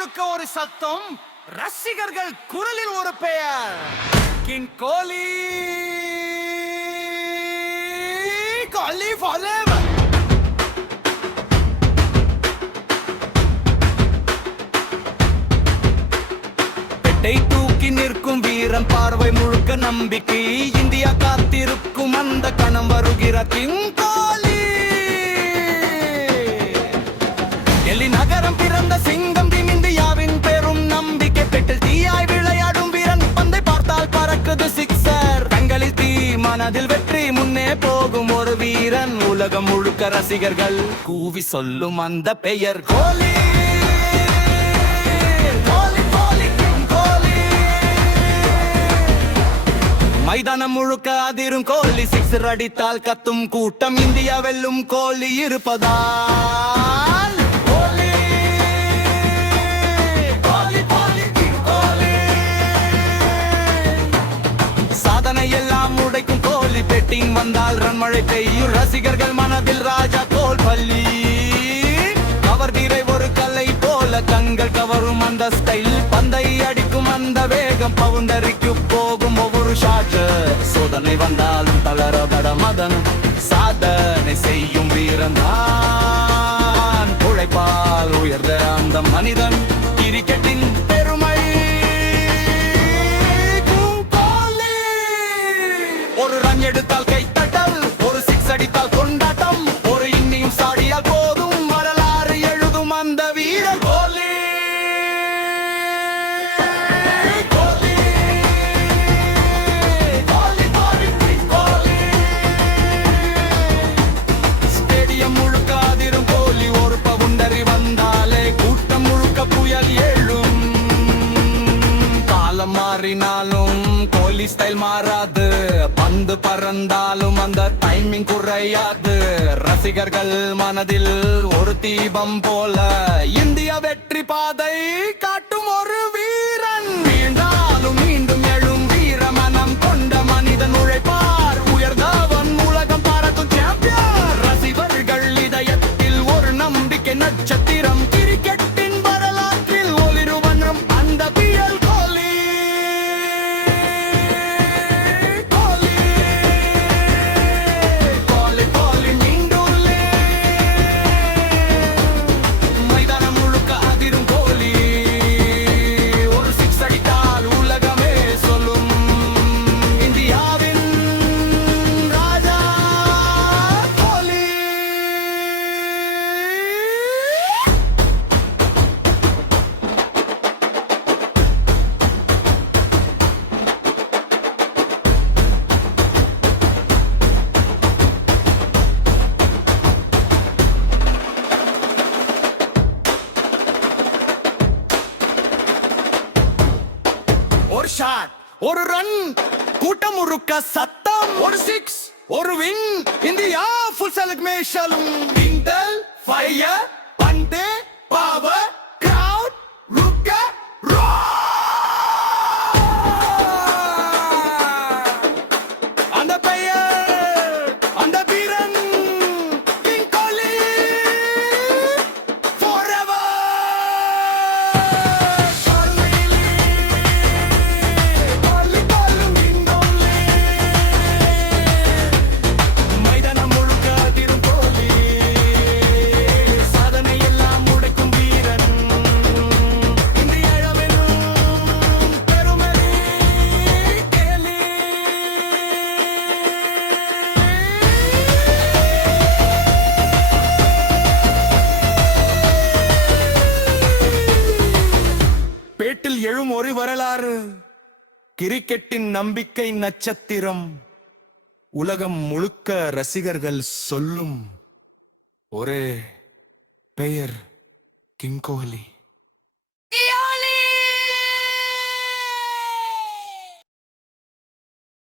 முழுக்க ஒரு சத்தம், ரசிகர்கள் குரலில் ஒரு பெயர், கிங் கோலி. கோலி forever. பெட்டை தூக்கி நிற்கும் வீரன், பார்வை முழுக்க நம்பிக்கை, இந்தியா காத்திருக்கும் அந்த கணம் வருகிற கிங் கோலி. டெல்லி நகரம் பிறந்த சிங்கம், டீம் இந்தியாவின் பெரும் நம்பிக்கை, பெட்டில் தீயாய் விளையாடும் வீரன், பந்தை பார்த்தால் பறக்குது சிக்ஸர், கண்களில் தீ மனதில் வெற்றி, முன்னே போகும் ஒரு வீரன், உலகம் முழுக்க ரசிகர்கள் கூவி சொல்லும் அந்த பெயர் கோலி. மைதானம் முழுக்க அதிரும் கோலி, சிக்ஸர் அடித்தால் கத்தும் கூட்டம், இந்தியா வெல்லும் கோலி இருப்பதால். சாதனை எல்லாம் உடைக்கும் கோலி, பேட்டிங் வந்தால் ரன் மழை பெய்யும், ரசிகர்கள் மனதில் ராஜா கோல் பள்ளி, அவர் வீரை ஒரு கலை போல, கண்கள் கவரும் அந்த ஸ்டைல், பந்தை அடிக்கும் அந்த வேகம், பவுண்டரிக்கு போகும் ஒவ்வொரு ஷாட், சோதனை வந்தாலும் தளரபட மதன், சாதனை செய்யும் வீரன் தான், உழைப்பால் உயர்ந்த அந்த மனிதன், கிரிக்கெட்டின் பெருமை. ஒரு ரன் எடுத்தால் கைத்தட்டல், ஒரு சிக்ஸ் அடித்தால் கொண்டாட்டம், ஒரு இன்னிங்ஸ் ஆடியால் போதும், வரலாறு எழுதும் அந்த வீரர் கோலி. ஸ்டேடியம் முழுக்க அதிரும் கோலி, ஒரு பவுண்டரி வந்தாலே கூட்டம் முழுக்க புயல் எழும், காலம் மாறினாலும் கோலி ஸ்டைல் மாறாது, பந்து பறந்தாலும் அந்த டைமிங் குறையாது, ரசிகர்கள் மனதில் ஒரு தீபம் போல, இந்தியா வெற்றி பாதை காட்டும் ஒரு வீரன், வீழ்ந்தாலும் மீண்டும் எழும் வீர மனம் கொண்ட மனிதன், உழைப்பார் உயர்ந்தவன், உலகம் பறக்கும் சாம்பியன், ரசிகர்கள் இதயத்தில் ஒரு நம்பிக்கை நட்சத்திரம், கிரிக்கெட்டின் வரலாற்றில் ஒளிரும் அந்த பியல் கோலி. ஒரு ஷாட், ஒரு ரன், கூட்டம் முழுக்க சத்தம், ஒரு சிக்ஸ், ஒரு வின், இந்தியா ஃபுல் செலிப்ரேஷன், விண்டல் ஃபயர், பந்து பவர், கிரவுட் லுக் அந்த பெயர், அந்த வீரன் கிங் கோலி forever. பேட்டில் எழும் ஒரு வரலாறு, கிரிக்கெட்டின் நம்பிக்கை நட்சத்திரம், உலகம் முழுக்க ரசிகர்கள் சொல்லும் ஒரே பெயர் கிங் கோலி.